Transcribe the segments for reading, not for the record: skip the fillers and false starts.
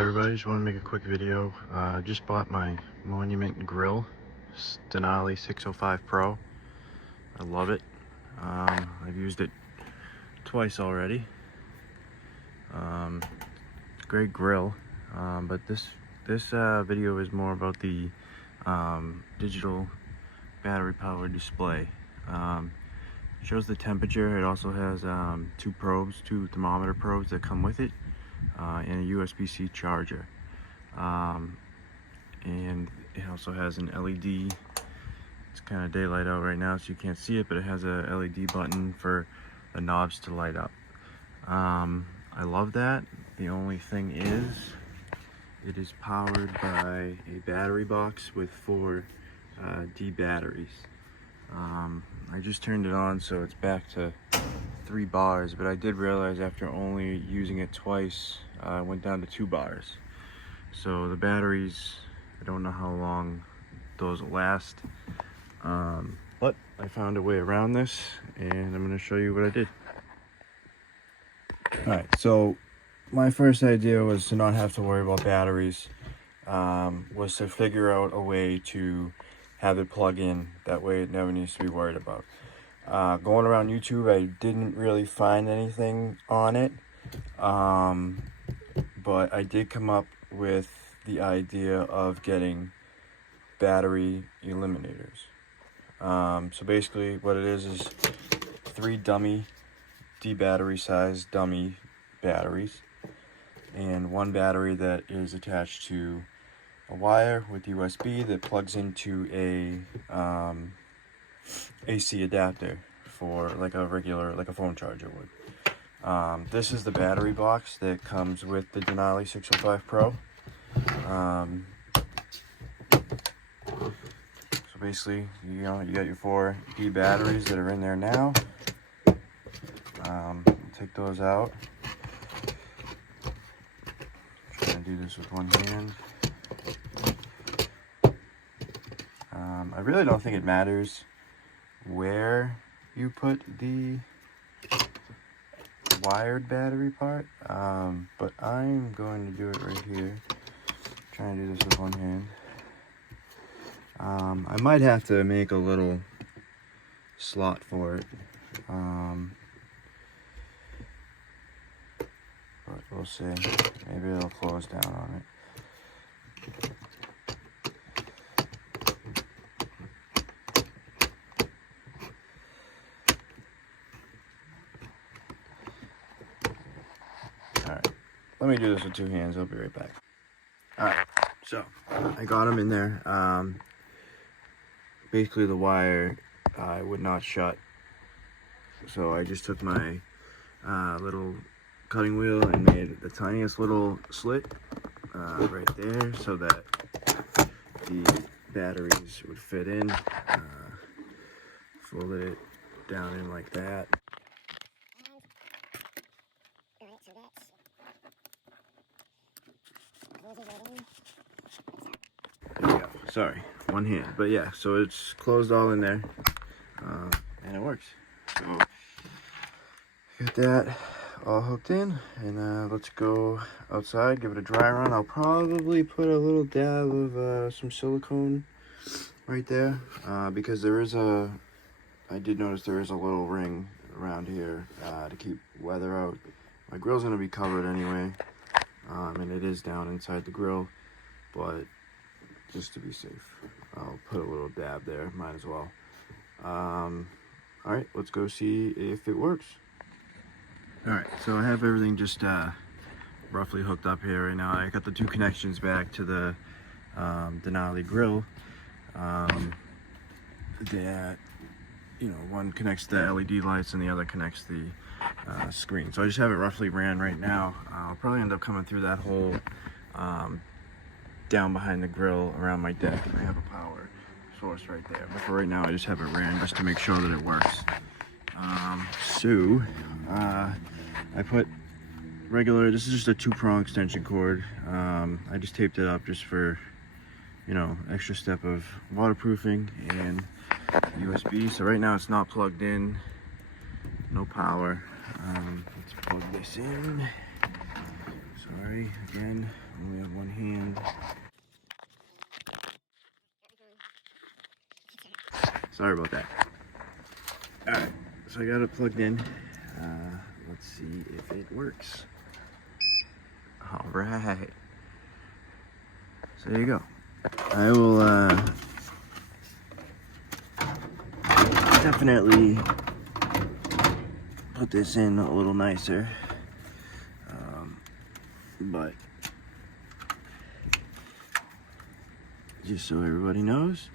everybody? Just want to make a quick video. Just bought my Monument grill, Denali 605 Pro. I love it. I've used it twice already. It's a great grill, but this video is more about the digital battery powered display. Shows the temperature. It also has two thermometer probes that come with it, and a USB-C charger. And it also has an LED. It's kind of daylight out right now, so you can't see it, but it has a LED button for the knobs to light up. I love that. The only thing is, it is powered by a battery box with 4 D batteries. I just turned it on, so it's back to 3 bars, but I did realize after only using it twice, I went down to 2 bars. So the batteries, I don't know how long those will last, but I found a way around this, and I'm going to show you what I did. Alright, so my first idea was to not have to worry about batteries, was to figure out a way to have it plug in. That way it never needs to be worried about. Going around YouTube, I didn't really find anything on it, but I did come up with the idea of getting battery eliminators. So basically what it is 3 dummy D battery size dummy batteries, and 1 battery that is attached to a wire with USB that plugs into a AC adapter for like a phone charger would. This is the battery box that comes with the Denali 605 Pro. So basically, you got your 4 D batteries that are in there now. Take those out. Try to do this with one hand. I really don't think it matters where you put the wired battery part, but I'm going to do it right here. Trying to do this with one hand. I might have to make a little slot for it, but we'll see. Maybe it'll close down on it. Alright, let me do this with 2 hands. I'll be right back. Alright, so I got them in there. Basically the wire would not shut, so I just took my little cutting wheel and made the tiniest little slit right there so that the batteries would fit in. Folded it down in like that. There we go. Sorry, one hand, but yeah, so it's closed all in there, and it works. So got that all hooked in, and let's go outside, give it a dry run. I'll probably put a little dab of some silicone right there, because I did notice there is a little ring around here to keep weather out. My grill's gonna be covered anyway, and it is down inside the grill, but just to be safe, I'll put a little dab there, might as well. Alright, let's go see if it works. Alright, so I have everything just roughly hooked up here right now. I got the 2 connections back to the Denali grill. That, one connects the LED lights and the other connects the screen. So I just have it roughly ran right now. I'll probably end up coming through that hole down behind the grill around my deck. I have a power source right there, but for right now I just have it ran just to make sure that it works. I put regular, this is just a 2-prong extension cord. I just taped it up just for, extra step of waterproofing and USB. So right now it's not plugged in, no power. Let's plug this in. So Sorry, again, only have one hand. Sorry about that. Alright, so I got it plugged in. Let's see if it works. Alright. So there you go. I will definitely put this in a little nicer. But just so everybody knows,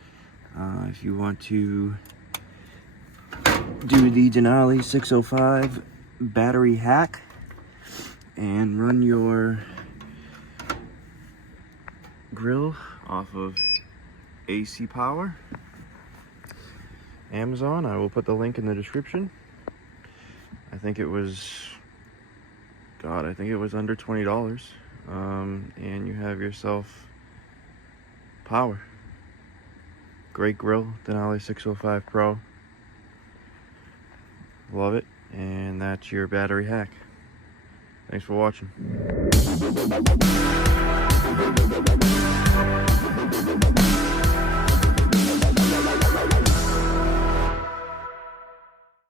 if you want to do the Denali 605 battery hack and run your grill off of AC power, Amazon, I will put the link in the description. I think it was, I think it was under $20, and you have yourself power. Great grill, Denali 605 Pro. Love it, and that's your battery hack. Thanks for watching.